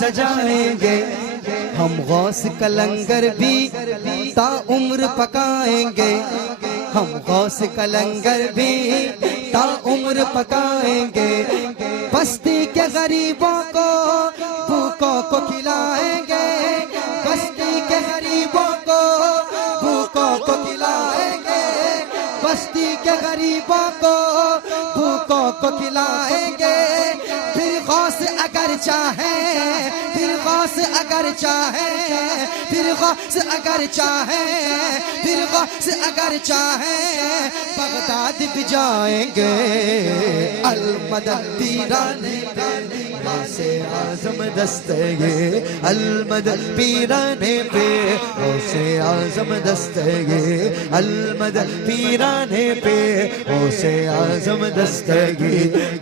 सजाएंगे, हम गौस का लंगर भी ता उम्र पकाएंगे, हम गौस का लंगर भी ता उम्र पकाएंगे। बस्ती के गरीबों को भूखों को खिलाएंगे, बस्ती के गरीबों को भूखों को खिलाएंगे, बस्ती के गरीबों को भूखों को खिलाएंगे। फिर गौस अगर चाहे, फिर गौस अगर चाहे, फिर गौस अगर चाहे, फिर गौस अगर चाहे, बगदाद भी जाएंगे। अल मदद पीराने पे गौसे आजम दस्तगे, अल मदद पीराने पे गौसे आजम दस्तगे, अल मदद पीराने पे गौसे आजम दस्तगे,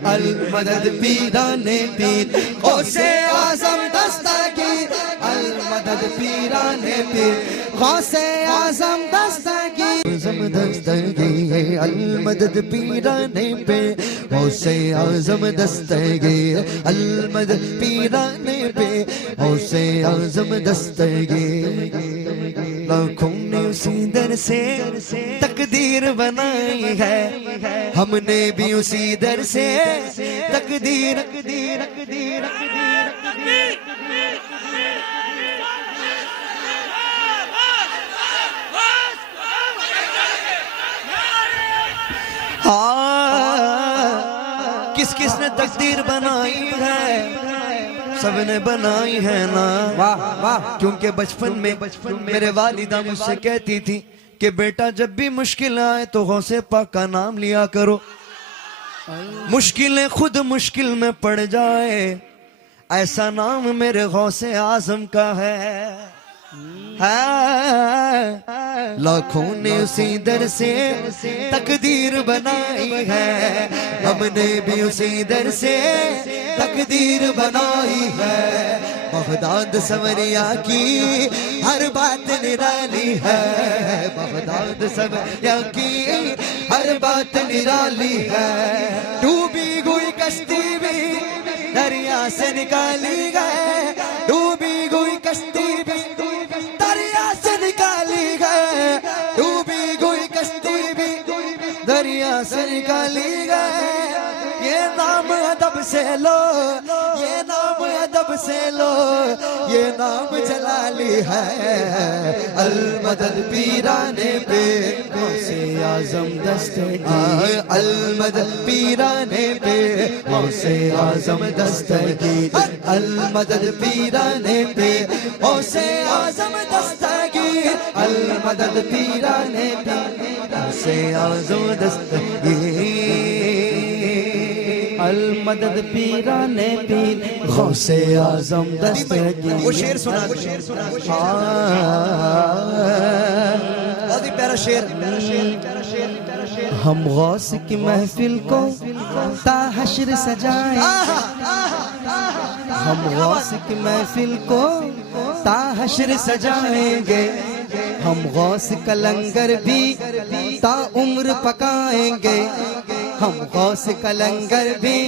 अल मदद पीराने पीर गौसे आजम दस्तगीर, अल मदद पीराने पीर गौसे आजम दस्तगीर, आजम दस्तगीर, अल मदद पीराने पे गौसे आजम दस्तगीर, अल मदद पीराने पे गौसे आजम दस्तगीर। लाखों ने उसी दर से तकदीर बनाई है, हमने भी उसी दर से तकदीर किस किसने तकदीर बनाई है, सबने बनाई है ना। वाह वाह। क्योंकि बचपन में मेरे वालिदा मुझसे कहती थी कि बेटा जब भी मुश्किल आए तो गौसे पाक का नाम लिया करो, मुश्किलें खुद मुश्किल में पड़ जाए, ऐसा नाम मेरे गौसे आजम का है। लाखों ने उसी दर से तकदीर बनाई है, हमने भी उसी दर से तकदीर बनाई है। बगदाद सवरिया की हर बात निराली है, बगदाद सवरिया की हर बात निराली है। डूबी हुई कश्ती भी दरिया से निकाली गए, डूबी हुई कश्ती भी दरिया से निकाली गए, डूबी हुई कश्ती भी दरिया से निकाली गए। ये नाम अदब से लो, ये नाम अदब से लो, ये नाम जलाली है। अल मदद पीराने पे गौसे आजम दस्तगीर, अल मदद पीराने पे गौसे आजम दस्तगीर, अल मदद पीराने पे गौसे आजम दस्तगीर, अल मदद पीराने पे गौसे आजम दस्तगीर, अल मदद पीराने पीर गौसे आजम दस्तगीर। वो शेर सुना, वो शेर सुना, बहुत ही प्यारा शेर। हम गौस की महफिल को ताहश्र सजाएं, हम गौस की महफिल को ताहश्र सजाएंगे, हम गौस का लंगर भी ता उम्र पकाएंगे, हम गौस का लंगर भी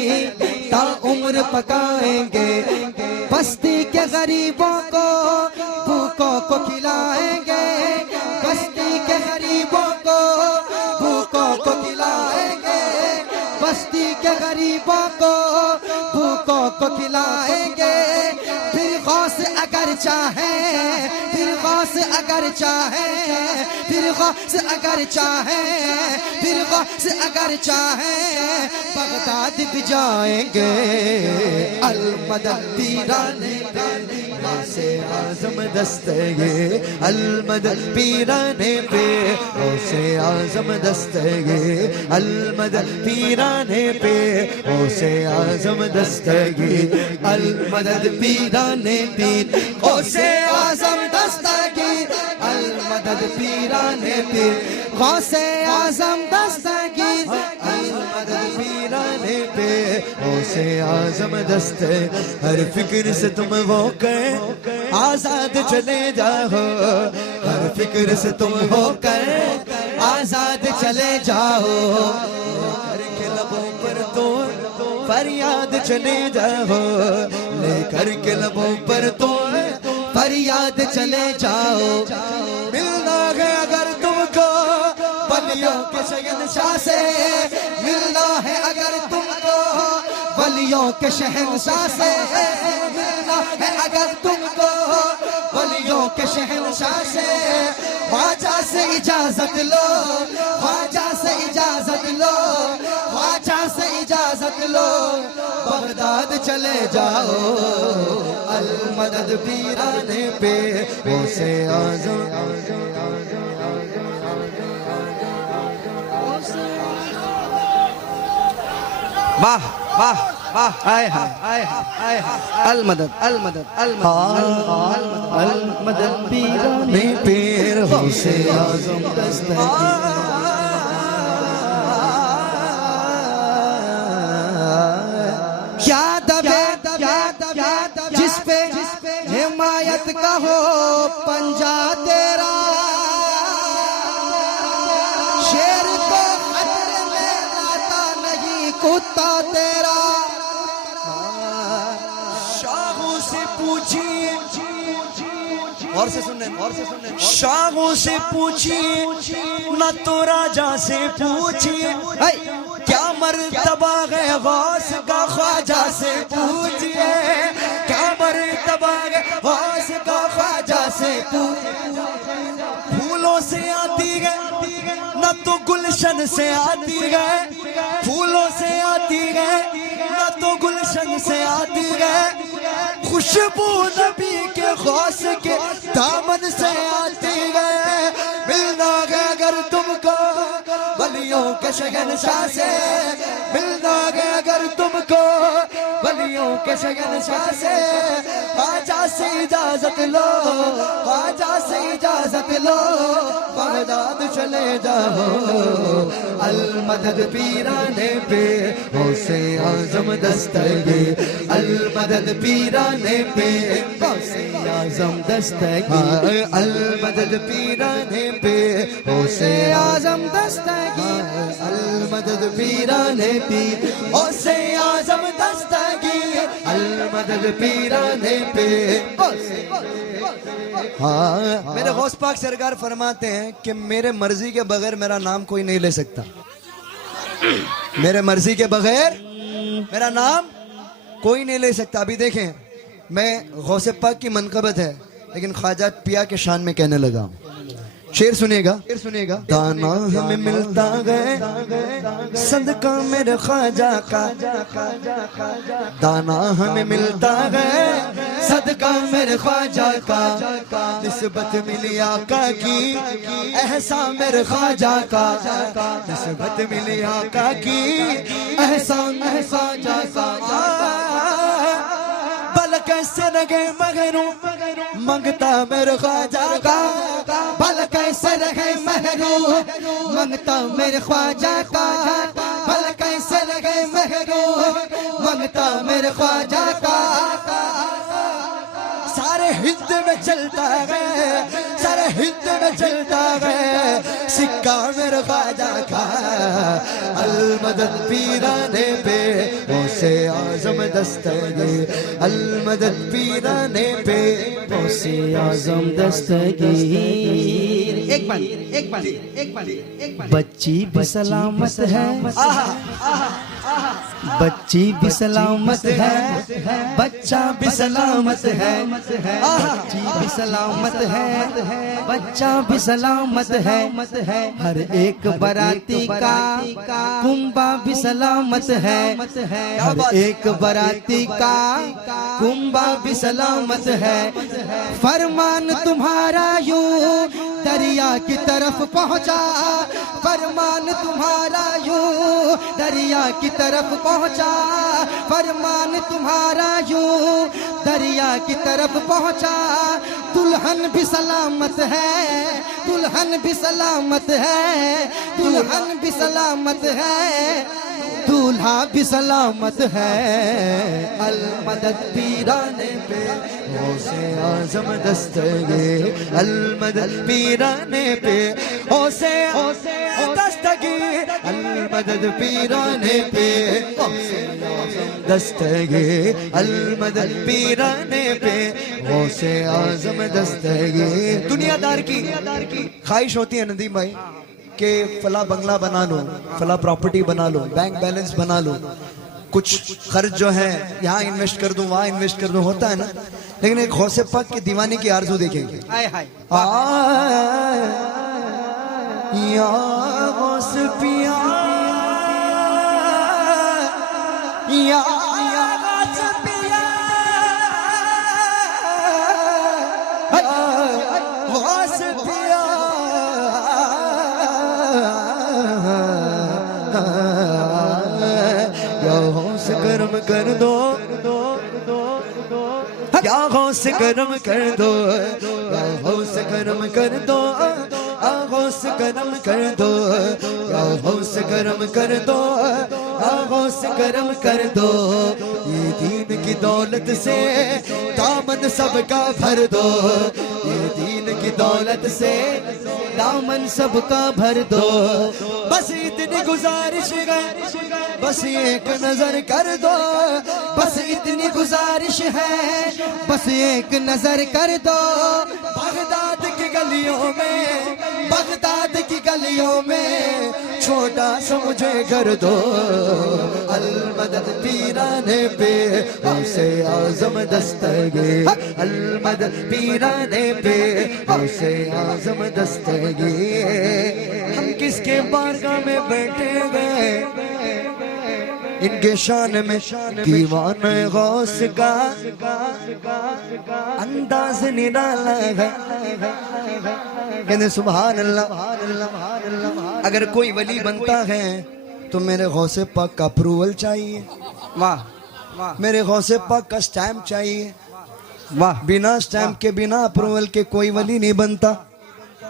ता उम्र पकाएंगे। बस्ती के गरीबों को भूखों को खिलाएंगे, बस्ती के गरीबों को भूखों को खिलाएंगे, बस्ती के गरीबों को भूखों को खिलाएंगे। फिर गौस अगर चाहे, फिर गौस अगर चाहे, फिर गौस अगर चाहे, फिर गौस अगर चाहे, बगदाद भी जाएंगे। अल मदद पीराने पे गौसे आजम दस्तगीर, अल मदद पीराने पे गौसे आजम दस्तगीर, अल मदद पीराने पे गौसे आजम दस्तगीर, अल मदद पीराने पीर गौसे आजम दस्तगीर, अल मदद पीराने पीर गौसे आजम दस्तगीर, अल मदद पीराने पे गौसे आजम दस्तगीर। हर फिक्र से तुम वो कर आजाद चले जाओ, हर फिक्र से तुम हो कर आजाद चले जाओ। हर के लबों पर तो फरियाद चले जाओ, लेकर के लबों पर तो फरियाद चले जाओ। मिलना है अगर तुमको वलियों के शहंशाह से, मिलना है अगर तुमको वलियों के शहंशाह से, मिलना है अगर तुमको वलियों के शहंशाह से। ख्वाजा से इजाजत लो, ख्वाजा से इजाजत लो, ख्वाजा से इजाजत लो, बगदाद चले जाओ। अल मदद पीराने पे गौसे आज़म, वाह वाह वाह, आए हाय आए हाय, अल मदद अल मदद अल मदद पीराने पीर गौसे आज़म दस्तगीर। क्या दबे जिस पे हिमायत का हो पंजा तेरा, शेर तो खतरे में लाता नहीं कुत्ता तेरा। शाहों से पूछिए, और से सुनने, और से सुनने, शाहों से पूछिए न तो राजा से पूछिए, क्या मर्तबा है गौस का ख्वाजा से पूछिए, क्या मर्तबा है गौस का ख्वाजा से पूछिए। फूलों से आती है न तो गुलशन से आती है, फूलों से आती है न तो गुलशन से आती है। खुशबू नबी के गौस के दामन से आती है। मिलना है अगर तुमको वलियों के शहंशाह से, मिलना है अगर तुमको वलियों के शहंशाह से। ख्वाजा से इजाजत लो, ख्वाजा से इजाजत लो, बगदाद चले जाओ। अल मदद पीराने पे गौसे आज़म दस्तगीर, अल मदद पीराने पे गौसे आज़म दस्तगीर, अल मदद पीराने पे गौसे आज़म दस्तगीर, अल मदद पीराने पे गौसे आज़म दस्तगीर, अल मदद पीराने पे। हाँ, मेरे गौस पाक सरकार फरमाते हैं कि मेरे मर्जी के बगैर मेरा नाम कोई नहीं ले सकता। मेरे मर्जी के बगैर मेरा नाम कोई नहीं ले सकता। अभी देखें, मैं गौसे पाक की मनकबत है, लेकिन ख्वाजा पिया के शान में कहने लगा। शेर सुनेगा, शेर सुनेगा। दाना हमें मिलता गए सदका मेरे ख्वाजा का, दाना हमें मिलता गए सदका मेरे ख्वाजा का। निस्बत मिली आका की एहसान मेरे ख्वाजा का, निस्बत मिली आका की एहसान मेरे ख्वाजा का। बल कैसे रहे मगरू मंगता मेरे ख्वाजा का, बल कैसे रहे महरू मंगता मेरे ख्वाजा का, बल कैसे रहे महरू मंगता मेरे ख्वाजा का। सारे हिंद में चलता है, सारे हिंद में चलता है सिक्का मेरे ख्वाजा का। अल मदद पीराने पे गौसे आज़म दस्तगीर, अल मदद पीराने पे गौसे आज़म दस्तगीर। एक बार एक बार एक बार एक बार। बच्ची भी सलामत है, बच्ची भी सलामत है, बच्चा भी सलामत है, बच्ची भी सलामत है, बच्चा भी सलामत है। हर एक बराती का कुंबा भी सलामत है, हर एक बराती का कुंबा भी सलामत है। फरमान तुम्हारा यूं दरिया की तरफ पहुंचा, फरमान तुम्हारा यूं दरिया की तरफ पहुंचा, फरमान तुम्हारा यूं दरिया की तरफ पहुंचा। दुल्हन भी सलामत है, दुल्हन भी सलामत है, दुल्हन भी सलामत है, दूल्हा भी सलामत है। अल मदद पीराने पे गौसे आज़म दस्तगीर, अल मदद पीराने पे गौसे दस्तगीर। दस्तगीर, अल मदद पीराने पे गौसे आज़म दस्तगीर, अल मदद पीराने पे गौसे आज़म दस्तगीर। दुनियादार की ख्वाहिश होती है नदीम भाई कि फला बंगला बना लो, फला प्रॉपर्टी बना लो, बैंक बैलेंस बना लो, कुछ खर्च जो है यहाँ इन्वेस्ट कर दूं, वहां इन्वेस्ट कर दूं, होता है ना। लेकिन एक गौसे पाक की दीवानी की आरज़ू देखेंगे, या गौस पिया, या गौस पिया, गौस पिया, या गौस करम कर दो, या गौस करम कर दो, या गौस करम कर दो, या गौस करम कर दो, या गौस करम कर दो, या गौस करम कर दो। ये दीन की दौलत से दामन सबका भर दो, ये दीन की दौलत से दामन सबका भर दो। बस इतनी गुजारिश है, बस एक नजर कर दो, बस इतनी गुजारिश है, बस एक नजर कर दो। बगदाद की गलियों में, बगदाद की गलियों में छोटा सा मुझे कर दो, अल मदद पीराने पे गौसे आज़म दस्तगीर, अल मदद पीराने पे गौसे आज़म दस्तगीर। हम किसके बारगाह में बैठे गए, इनके शान में दीवाने गौस का अंदाज निराला है। कहते सुभान अल्लाह। अगर कोई वली बनता है तो मेरे गौसे पाक का अप्रूवल चाहिए, वाह, मेरे गौसे पाक का स्टैम्प चाहिए, वाह। बिना स्टैम्प के, बिना अप्रूवल के कोई वली नहीं बनता,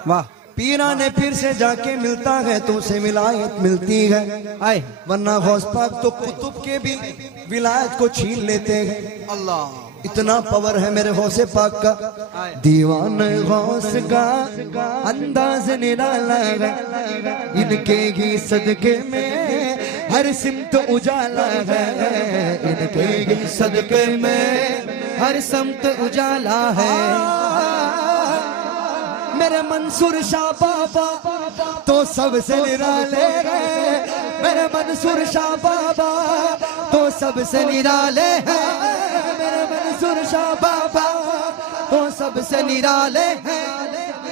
वाह। पीराने पीर से जाके मिलता है तो उसे विलायत मिलती है, आए, वरना गौस पाक तो कुतुब के भी विलायत को छीन लेते हैं। अल्लाह, इतना पावर है मेरे गौसे पाक का। दीवान गौस का अंदाज निराला है, इनके ही सदके में हर सिमत उजाला है, इनके ही सदके में हर सिमत उजाला है। मेरे मंसूर शाह बाबा तो सबसे निराले हैं, मेरे मंसूर शाह बाबा तो सबसे निराले हैं, मेरे मंसूर शाह बाबा तो सबसे निराले हैं।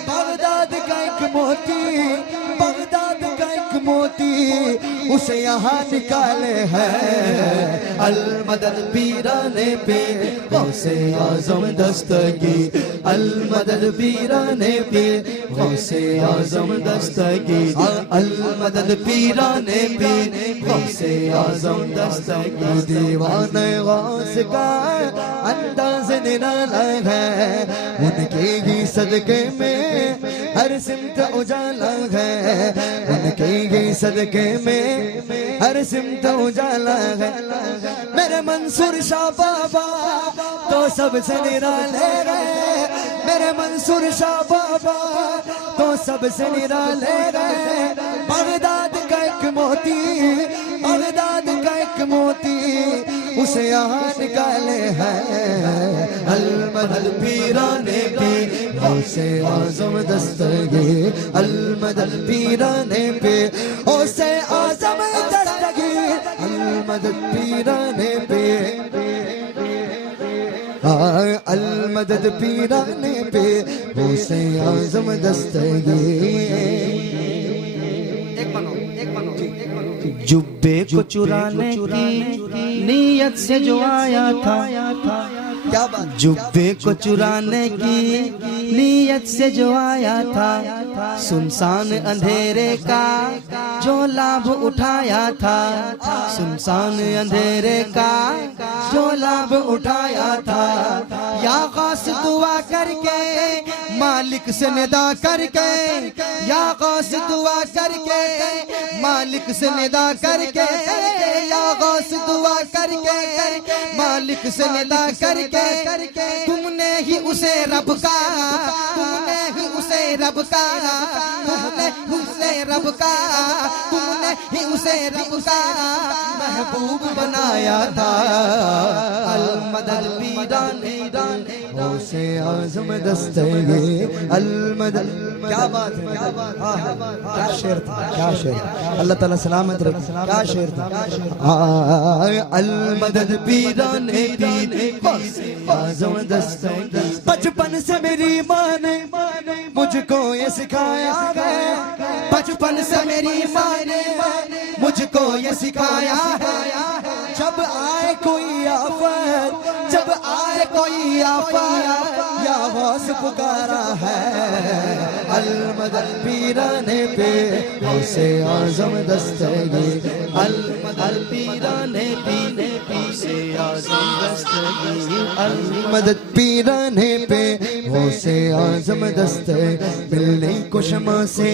बगदाद का एक मोती, बगदाद का एक मोती उसे यहाँ निकाले हैं, अल मदद पीराने पे गौसे आज़म दस्तगीर, अल मदद पीराने पे गौसे आज़म दस्तगीर, अल मदद पीराने पे गौसे आज़म दस्तगीर। दीवाने गौस का अंदाज निराला है, उनके ही सदके में हर सिमत उजाला है, उनके ही सदके में हर सिमत उजाला है। मेरे मंसूर शाह बाबा तो सबसे निराले गए, मेरे मंसूर शाह बाबा तो सबसे निराले गए। बगदाद का एक मोती, बगदाद का एक मोती उसे यहाँ निकाले हैं, अल मदद पीराने पे गौसे आज़म दस्तगीर, अल मदद पीराने पे गौसे आज़म दस्तगीर, अल मदद पीराने पे, अल मदद पीराने पे गौसे आज़म दस्तगीर। जुब्बे को चुराने की नीयत से जो आया था, क्या बात, जुब्बे को चुराने की नीयत से जो आया था, सुनसान अंधेरे का जो लाभ उठाया था, सुनसान अंधेरे का जो लाभ उठाया था। या गौस दुआ करके मालिक से निदा करके, या गौस दुआ करके मालिक से निदा करके, या गौस दुआ करके मालिक से निदा करके, तुमने ही उसे रब का, तुमने ही उसे रब का, तुमने उसे रब का, तुमने ही उसे रब का महबूब बनाया था। अल मदद पीराने गौसे आज़म दस्तगीर अल मदद। क्या बात है, क्या शेर था, क्या शेर। अल्लाह ताला सलामत रखे। क्या शेर था। अल मदद पीराने पीर गौसे आज़म दस्तगीर। बचपन से मेरी माँ ने मुझको ये सिखाया है, बचपन से मेरी माँ ने मुझको ये सिखाया है, जब आए कोई आफत, जब आए कोई आफत या गौस पुकारा है। अल मदद पीराने पे गौसे आज़म दस्तगीर। अल पीराने पीने पीसे आज़म दस्तगीर। अल मदद पीराने पे गौसे आज़म दस्तगीर। मिलने को शमा से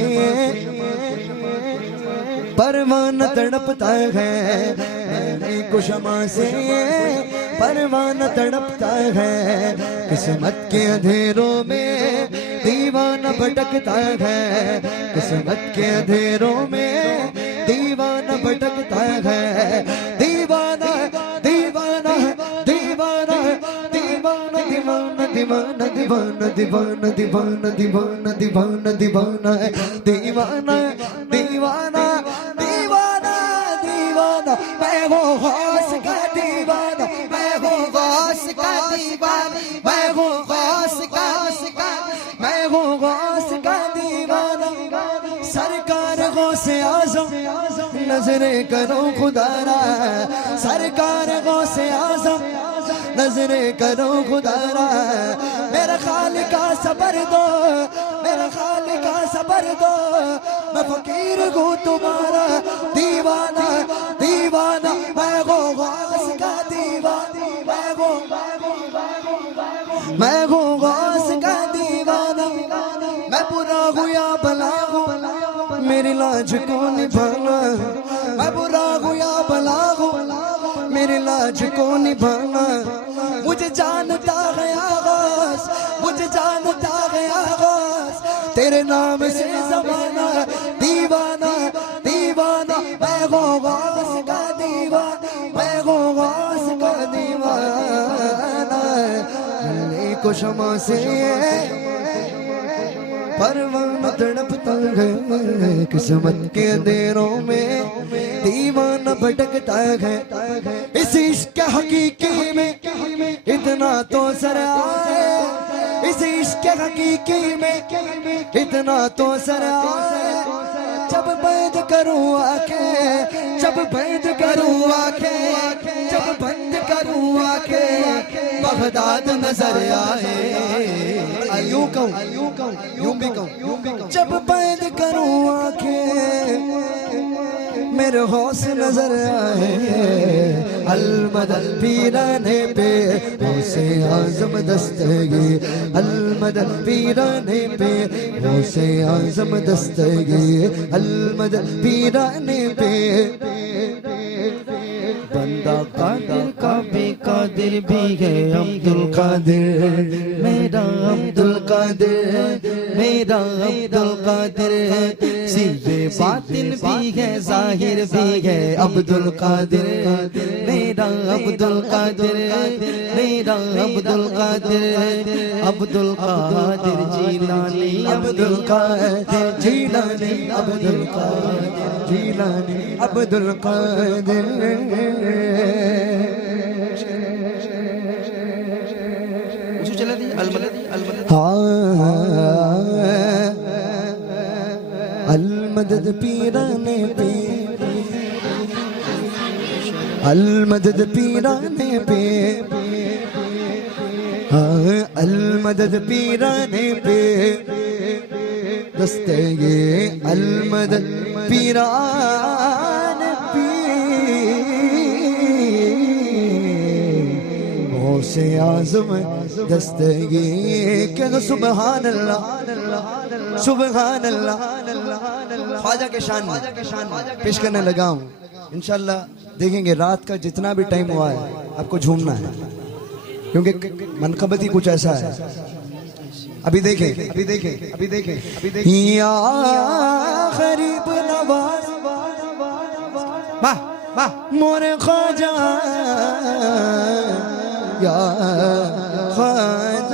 परवाना तड़पता है, मिलने को शमा से परवाना तड़पता है। किस्मत के अंधेरों में दीवाना भटकता है, किस्मत के अंधेरों में दीवाना भटकता है। दीवाना दीवाना दीवाना दीवाना दीवाना दीवाना दीवाना दीवाना दीवाना दीवाना दीवाना दीवाना है, दीवाना दीवाना दीवाना दीवाना। मैं वो गौस का दीवाना, मैं वो गौस का दीवाना, मैं वो गौस का, मैं वो गौस का दीवाना। सरकार गौसे आज़म नजरे करो खुदारा, सरकार गौसे आज़म नजरे करो खुदारा। मेरा खालिका सबर दो, मेरा खालिका सबर दो, मैं फकीर हूँ तुम्हारा दीवाना दीवाना। मैं वो गौस का दीवाना, मैं वो गौस का दीवाना। मैं बुरा हूँ या भला हूँ मेरी लाज को निभाना, मैं बुरा हूँ या भला हूँ मेरी लाज को निभाना। मुझे जानता है आगाज़, मुझे जानता है आगाज़, तेरे नाम से ज़माना दीवाना दीवाना। मैं वो गौस का दीवाना, मैं वो गौस का दीवाना। मिलने को शमा से परवाना तड़पता है, किस्मत के अंधेरों में दीवाना भटकता है। इस इश्क हकीकी में इतना तो सर आए, इस इश्क हकीकी में इतना तो सर आए। जब बंद करूँ आंखें, जब बंद करूँ आंखें, जब बंद करूँ आंखें, बगदाद नजर आए। यूं कहूँ, यूं भी कहूँ, जब बंद करूँ आंखें मेरे हौस नजर आए। अल मदद पीराने पे गौसे आज़म दस्तगीर। अल मदद पीराने पे गौसे आज़म दस्तगीर। अल मदद पीराने पे बंदा कादिर का बेकादिर भी है अब्दुल कादिर, मेरा अब्दुल कादिर, मेरा अब्दुल कादिर। सीधे बातिन भी है जाहिर भी है अब्दुल कादिर, मेरा अब्दुल कादिर, मेरा अब्दुल कादिर। अब्दुल कादिर जीलानी, अब्दुल कादिर जीलानी, अब्दुल कादिर जीलानी, अब्दुल कादिर। अल मदद पीराने पे, अल मदद पीराने पे, अल मदद पीराने पे दस्तगीर। अल मदद पीराने पे गौसे आज़म दस्तगीर। कह सुबहान अल्लाह, सुबहान अल्लाह। ख्वाजा के शान में पेश करने लगा हूँ। इंशाल्लाह देखेंगे रात का जितना भी टाइम हुआ है आपको झूमना है, क्योंकि मनकबत ही कुछ ऐसा है। अभी देखें, अभी देखें, अभी देखें, अभी देखें। या गरीब नवाज, वाह वाह, मोरे ख्वाजा, या ख्वाजा